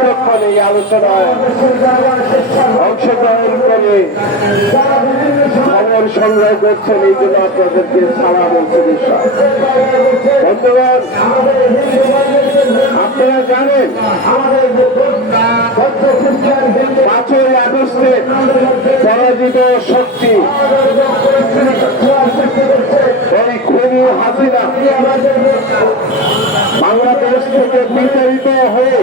দীর্ঘক্ষণ এই আলোচনায় অংশগ্রহণ করে খবর সংগ্রহ করছেন এই জন্য আপনাদেরকে ও শুভেচ্ছা। বন্ধুগণ, আপনারা জানেন, পাঁচই আগস্টে পরাজিত শক্তি এই খুনি হাসিনা বাংলাদেশ থেকে বিতাড়িত হয়ে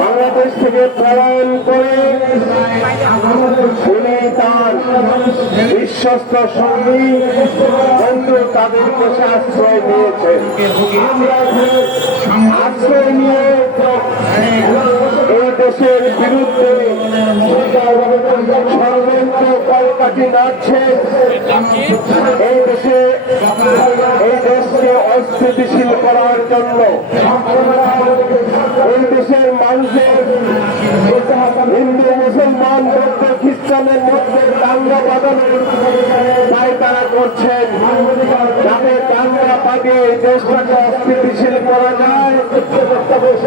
বাংলাদেশ থেকে পলায়ন করে উনি তার বিশ্বস্ত সঙ্গী বন্ধু তাদের কাছে আশ্রয় নিয়েছেন আশ্রয় নিয়ে এই দেশের বিরুদ্ধে ষড়যন্ত্র কলকাঠি নাড়ছে। এই দেশে অস্থিতিশীল করার জন্য এই দেশের মানুষের হিন্দু, মুসলমান, বৌদ্ধ, খ্রিস্টানের মধ্যে দাঙ্গা বাঁধানো তাই তারা করছেন। যাতে দাঙ্গা বাঁধিয়ে এই দেশটাকে অস্থিতিশীল করা যায়,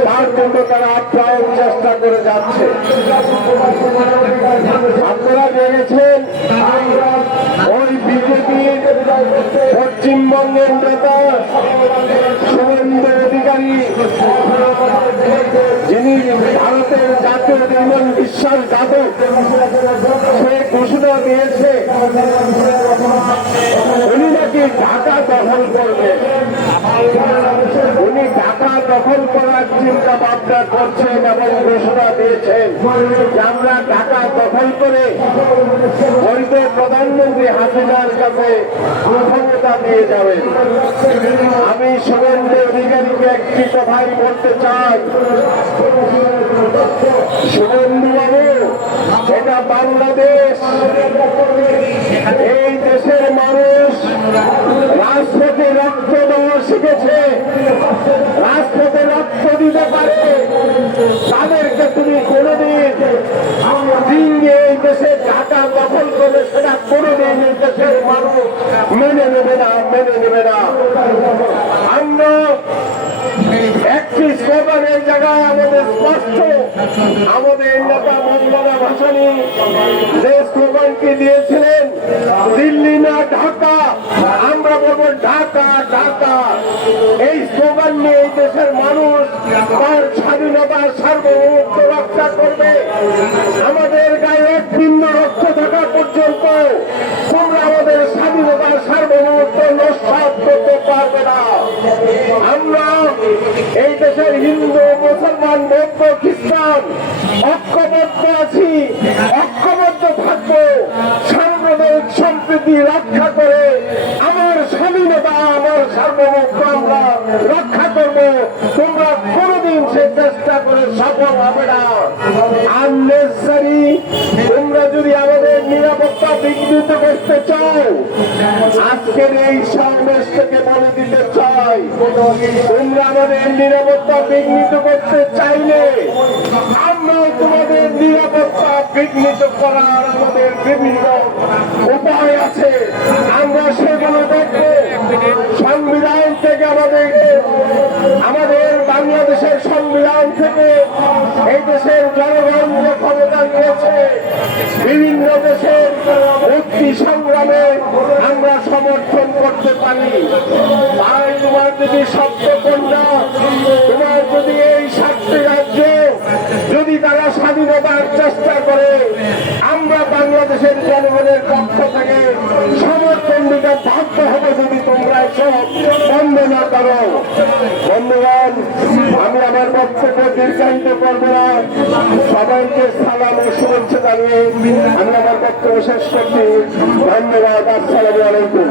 তার জন্য তারা আপ্রাণ চেষ্টা করে যাচ্ছে। আপনারা দেখেছেন ওই বিজেপির পশ্চিমবঙ্গের নেতা যিনি ভারতের জাতীয় নির্মাণ বিশ্বাস ঘাতক সে ঘোষণা দিয়েছে, উনি নাকি ঢাকা দখল করবে উনি ঢাকা দখল করার চিন্তা ভাবনা করছেন এবং ঘোষণা দিয়েছেন আমরা ঢাকা দখল করে বৈধ প্রধানমন্ত্রী হাসিনার কাছে ক্ষমতা দিয়ে যাবেন। আমি শুভেন্দু অধিকারীকে একটি কথাই বলতে চাই। শুভেন্দু বাবু, এটা বাংলাদেশ। এই দেশের মানুষ রাজপথে রক্ত দেওয়া শিখেছে। রাজপথে রক্ত দিতে পারে তাদেরকে তুমি কোনোদিন দিন এই দেশে ঢাকা দখল করে সেটা মানুষ মেনে মেনে আমাদের স্পষ্ট। আমাদের নেতা মৌলানা ভাসানি যে দিয়েছিলেন, দিল্লি না ঢাকা, আমরা ঢাকা ঢাকা। এই স্লোগান নিয়ে দেশের মানুষ তার স্বাধীনতা সার্বভৌমত্ব রক্ষা করবে আমাদের গায়ে এক বিন্দু রক্ত থাকা পর্যন্ত তোমরা আমাদের স্বাধীনতা সার্বভৌমত্ব নস্বাত করতে পারবে না আমরা এই দেশের হিন্দু, মুসলমান, বৌদ্ধ, খ্রিস্টান, ঐক্যবদ্ধ আছি, ঐক্যবদ্ধ থাকব, সাম্প্রদায়িক সম্প্রীতি রক্ষা করে আমার স্বাধীনতা আমার সার্বভৌমত্ব আমরা রক্ষা করব। তোমরা কোনোদিন সে চেষ্টা করে সফল হবে না। আননেসারি তোমরা যদি আমাদের নিরাপত্তা বিঘ্নিত করতে চাও, আজকের এই সমাবেশ থেকে বলে দিতে আমাদের নিরাপত্তা বিঘ্নিত করতে চাইলে আমরাও তোমাদের নিরাপত্তা বিঘ্নিত করার আমাদের বিভিন্ন উপায় আছে। আমরা সেগুলো দেখব সংবিধান থেকে আমাদের আমাদের বাংলাদেশের সংবিধান থেকে এই দেশের জনগণ যে ক্ষমতা নিয়েছে, বিভিন্ন দেশের মুক্তি সংগ্রামে আমরা সমর্থন করতে পারি। যদি সত্য কন্যা তোমার যদি এই সাতটি রাজ্য, যদি তারা স্বাধীনতার চেষ্টা করে, আমরা বাংলাদেশের জনগণের পক্ষ থেকে সমর্থন দিতে বাধ্য হবে যদি তোমরা এসব বন্ধ না করো। বন্ধুগণ, আমি আমার বক্তব্য দীর্ঘায়িত করব না। সবাইকে সালাম ও শুভেচ্ছা জানিয়ে আমি আমার বক্তব্য শেষ করছি। ধন্যবাদ, আসসালামু আলাইকুম।